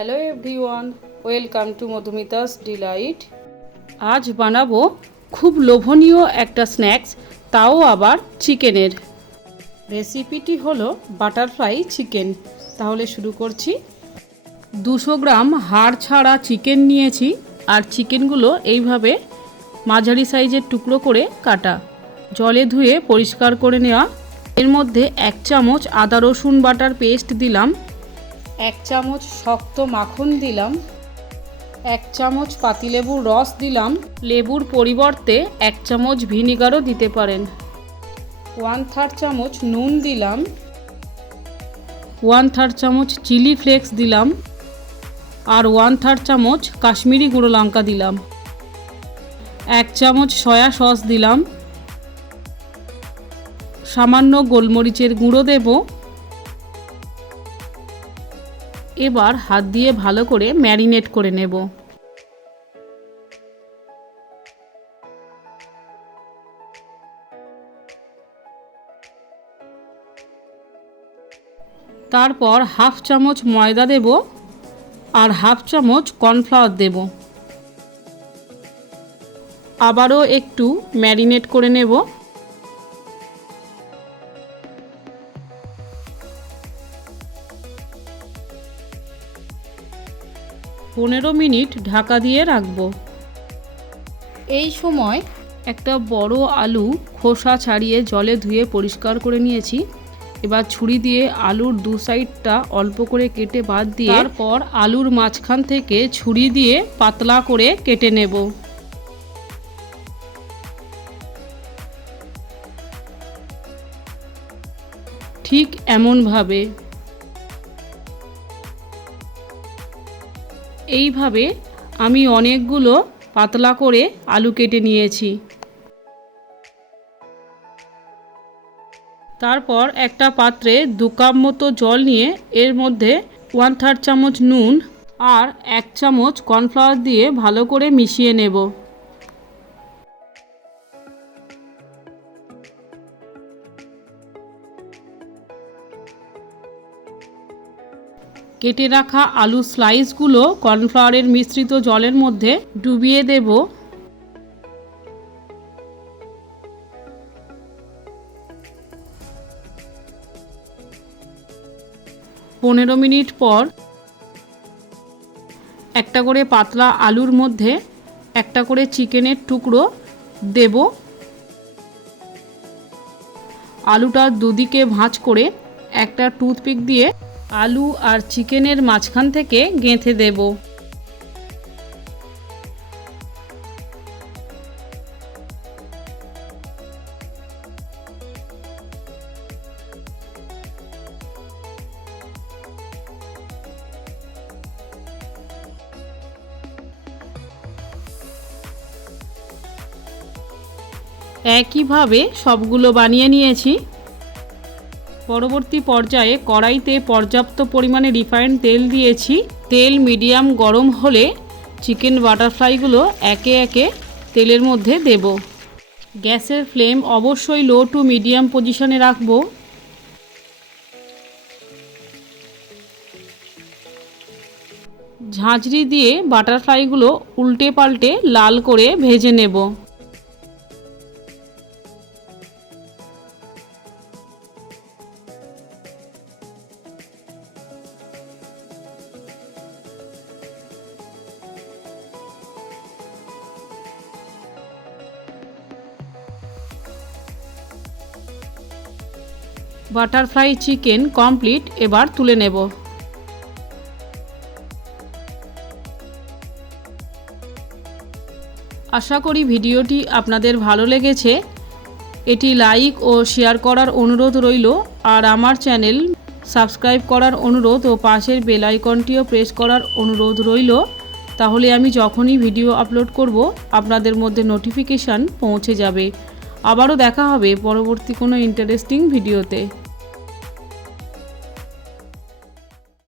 Hello everyone, welcome to Madhumita's delight. আজ বানাবো খুব লোভনীয় একটা স্ন্যাক্স, তাও আবার চিকেনের। রেসিপিটি হলো বাটারফ্লাই চিকেন। তাহলে শুরু করছি। 200 গ্রাম হাড় ছাড়া চিকেন নিয়েছি, আর চিকেনগুলো এইভাবে মাঝারি সাইজের টুকরো করে কাটা, জলে ধুয়ে পরিষ্কার করে নেওয়া। এর মধ্যে 1 চামচ আদা রসুন বাটার পেস্ট দিলাম, 1 চামচ শক্ত মাখন দিলাম, 1 চামচ পাতিলেবুর রস দিলাম। লেবুর পরিবর্তে 1 চামচ ভিনেগারও দিতে পারেন। 1/3 চামচ নুন দিলাম, 1/3 চামচ চিলি ফ্লেক্স দিলাম, আর 1/3 চামচ কাশ্মীরি গুঁড়ো লঙ্কা দিলাম। 1 চামচ সয়া সস দিলাম, সামান্য গোলমরিচের গুঁড়ো দেব। এবার হাত দিয়ে ভালো করে ম্যারিনেট করে নেব। তারপর 1/2 চামচ ময়দা দেব আর 1/2 চামচ কর্নফ্লাওয়ার দেব। আবারও একটু ম্যারিনেট করে নেব। 15 মিনিট ঢাকা দিয়ে রাখব। এই সময় একটা বড় আলু খোসা ছাড়িয়ে জলে ধুয়ে পরিষ্কার করে নিয়েছি। এবার ছুরি দিয়ে আলুর 2 সাইডটা অল্প করে কেটে বাদ দিয়ে তারপর আলুর মাঝখান থেকে ছুরি দিয়ে পাতলা করে কেটে নেব। ঠিক এমনভাবে। এইভাবে আমি অনেকগুলো পাতলা করে আলু কেটে নিয়েছি। তারপর একটা পাত্রে 2 কাপ মতো জল নিয়ে এর মধ্যে 1/3 চামচ নুন আর 1 চামচ কর্নফ্লাওয়ার দিয়ে ভালো করে মিশিয়ে নেব। কেটে রাখা আলু স্লাইসগুলো কর্নফ্লাওয়ারের মিশ্রিত জলের মধ্যে ডুবিয়ে দেব। পনেরো মিনিট পর একটা করে পাতলা আলুর মধ্যে একটা করে চিকেনের টুকরো দেব। আলুটা দুদিকে ভাঁজ করে একটা টুথপিক দিয়ে আলু আর চিকেনের মাঝখান থেকে গেঁথে দেব। একইভাবে সবগুলো বানিয়ে নিয়েছি। পরবর্তী পর্যায়ে কড়াইতে পর্যাপ্ত পরিমাণে রিফাইন্ড তেল দিয়েছি। তেল মিডিয়াম গরম হলে চিকেন বাটারফ্লাইগুলো একে একে তেলের মধ্যে দেব। গ্যাসের ফ্লেম অবশ্যই লো টু মিডিয়াম পজিশনে রাখব। ঝাঁঝরি দিয়ে বাটারফ্লাইগুলো উল্টে পাল্টে লাল করে ভেজে নেব। Butterfly chicken complete. এবার তুলে নেব। আশা করি ভিডিওটি আপনাদের ভালো লেগেছে। এটি লাইক ও শেয়ার করার অনুরোধ রইল, আর আমার চ্যানেল সাবস্ক্রাইব করার অনুরোধ ও পাশের বেল আইকনটিও প্রেস করার অনুরোধ রইল। তাহলে আমি যখনই ভিডিও আপলোড করব আপনাদের মধ্যে নোটিফিকেশান পৌঁছে যাবে। আবারও দেখা হবে পরবর্তী কোনো ইন্টারেস্টিং ভিডিওতে।